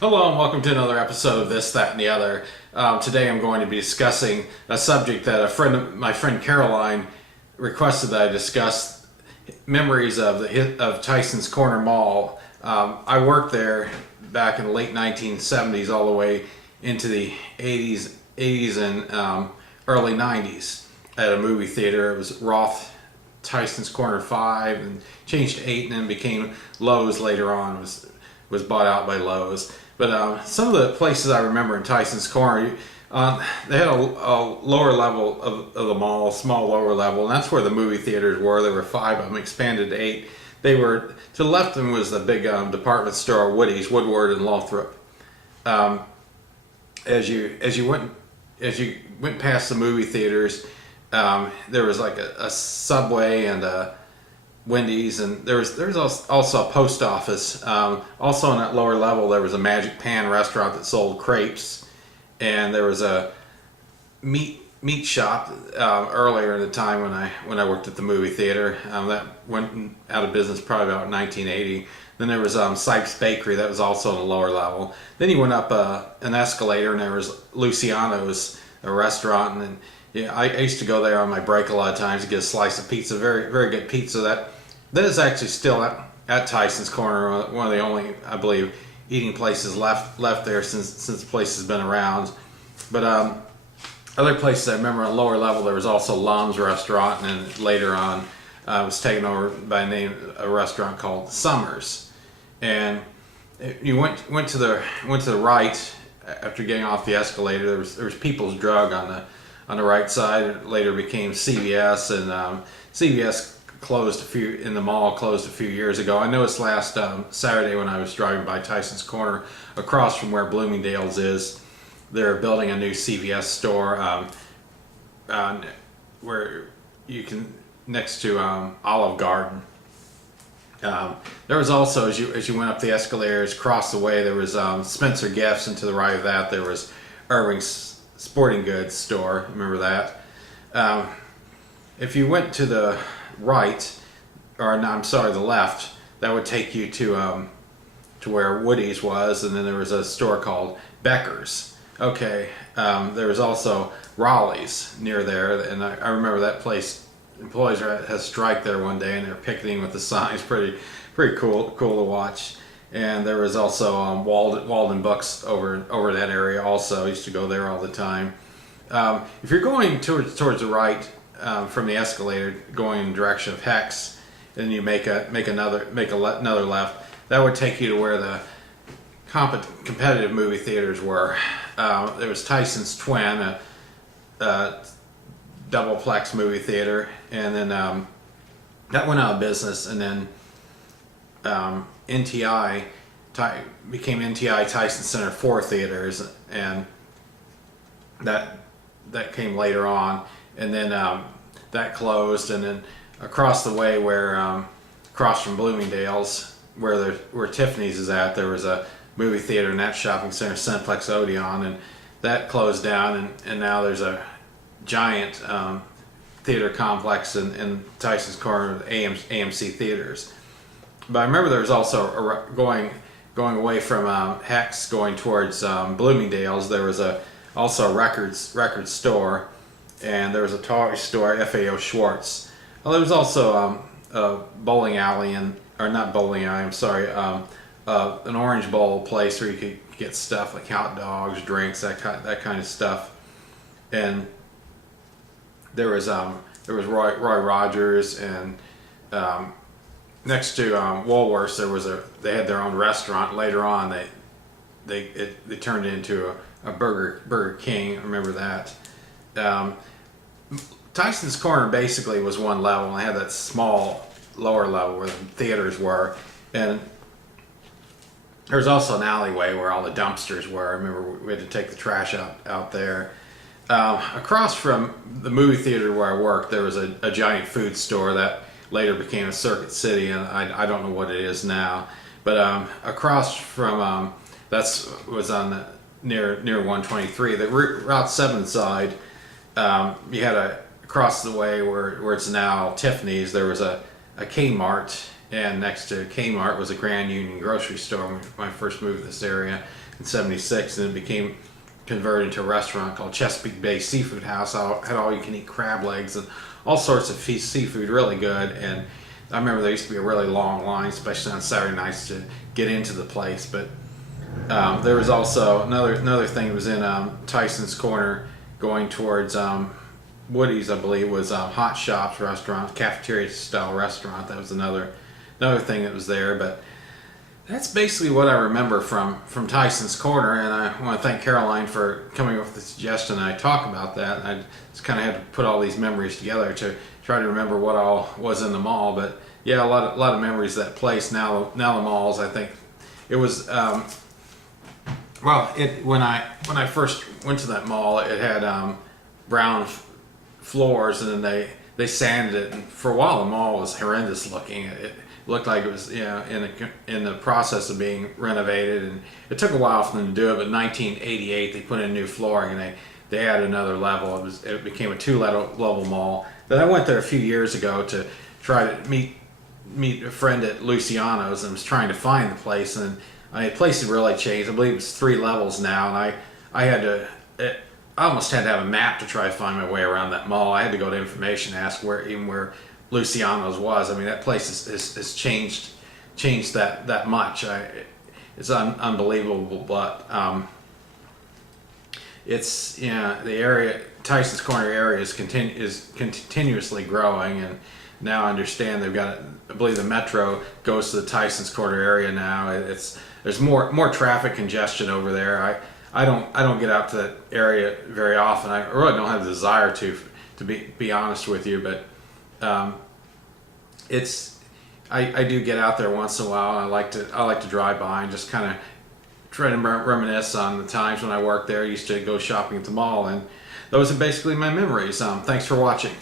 Hello and welcome to another episode of This, That, and the Other. Today I'm going to be discussing a subject that my friend Caroline requested that I discuss, memories of Tyson's Corner Mall. I worked there back in the late 1970s all the way into the 80s and early 90s at a movie theater. It was Roth Tyson's Corner 5 and changed to 8 and then became Lowe's later on. Was bought out by Lowe's. But some of the places I remember in Tyson's Corner, they had a lower level of the mall, small lower level, and that's where the movie theaters were. There were 5 of them, expanded to 8. They were, to the left of them was the big department store, Woody's, Woodward, and Lothrop. As you went past the movie theaters, there was like a Subway and a Wendy's, and there was also a post office. Also on that lower level, there was a Magic Pan restaurant that sold crepes, and there was a meat shop earlier in the time when I worked at the movie theater. That went out of business probably about 1980. Then there was Sipes Bakery that was also on the lower level. Then you went up an escalator, and there was Luciano's, a restaurant, and yeah, I used to go there on my break a lot of times to get a slice of pizza. Very, very good pizza. That is actually still at Tyson's Corner, one of the only, I believe, eating places left there since the place has been around. But other places I remember on lower level, there was also Lom's Restaurant, and then later on it was taken over by a restaurant called Summers. And you went to the right after getting off the escalator. There was People's Drug on the right side. It later became CVS, and CVS closed closed a few years ago. I noticed last Saturday when I was driving by Tyson's Corner, across from where Bloomingdale's is, they're building a new CVS store where you can, next to Olive Garden. There was also, as you went up the escalators, across the way, there was Spencer Gifts, and to the right of that there was Irving's Sporting Goods store. Remember that? If you went to the right, or no, I'm sorry, the left, that would take you to where Woody's was, and then there was a store called Becker's. Okay, there was also Raleigh's near there, and I remember that place. Employees had a strike there one day, and they were picketing with the signs. Pretty cool to watch. And there was also Walden Books over that area. Also, I used to go there all the time. If you're going towards the right from the escalator, going in the direction of Hex, then you make another left. That would take you to where the competitive movie theaters were. There was Tyson's Twin, a doubleplex movie theater, and then that went out of business, and then NTI became NTI Tyson Center 4 theaters, and that came later on, and then that closed, and then across the way across from Bloomingdale's, where Tiffany's is at, there was a movie theater in that shopping center, Cineplex Odeon, and that closed down, and now there's a giant theater complex in Tyson's Corner, AMC Theaters. But I remember there was also going away from Hex, going towards Bloomingdale's. There was also a records store, and there was a toy store, FAO Schwartz. Well, there was also a bowling alley, or not bowling alley, I'm sorry, an Orange Bowl place where you could get stuff like hot dogs, drinks, that kind of stuff. And there was Roy Rogers, and next to Woolworths they had their own restaurant. Later on they turned it into a Burger King. I remember that. Tyson's Corner basically was one level, and they had that small lower level where the theaters were, and there was also an alleyway where all the dumpsters were. I remember we had to take the trash out there. Across from the movie theater where I worked, there was a giant food store that later became a Circuit City, and I don't know what it is now. But across from was on near 123, the Route 7 side. You had across the way where it's now Tiffany's. There was a Kmart, and next to Kmart was a Grand Union grocery store when I first moved to this area in '76, and it became converted into a restaurant called Chesapeake Bay Seafood House. I had all you can eat crab legs and all sorts of seafood, really good. And I remember there used to be a really long line, especially on Saturday nights, to get into the place. But there was also another thing that was in Tyson's Corner going towards Woody's, I believe, was Hot Shops restaurant, cafeteria style restaurant. That was another thing that was there. But that's basically what I remember from Tyson's Corner, and I want to thank Caroline for coming up with the suggestion. I talk about that. I just kind of had to put all these memories together to try to remember what all was in the mall. But yeah, a lot of memories of that place. Now the malls, I think it was. When I first went to that mall, it had brown floors, and then they sanded it. And for a while, the mall was horrendous looking. It looked like it was in the process of being renovated, and it took a while for them to do it. But in 1988, they put in new flooring, and they added another level. It became a 2-level mall. Then I went there a few years ago to try to meet a friend at Luciano's, and was trying to find the place, and the place had really changed. I believe it's 3 levels now, and I almost had to have a map to try to find my way around that mall. I had to go to information, ask where Luciano's was. I mean, that place has changed that much. It's unbelievable, but it's the area, Tyson's Corner area is continuously growing, and now I understand they've got. I believe the metro goes to the Tyson's Corner area now. There's more traffic congestion over there. I don't get out to that area very often. I really don't have the desire to be honest with you, but I do get out there once in a while, and I like to drive by and just kind of try to reminisce on the times when I worked there. I used to go shopping at the mall, and those are basically my memories. Thanks for watching.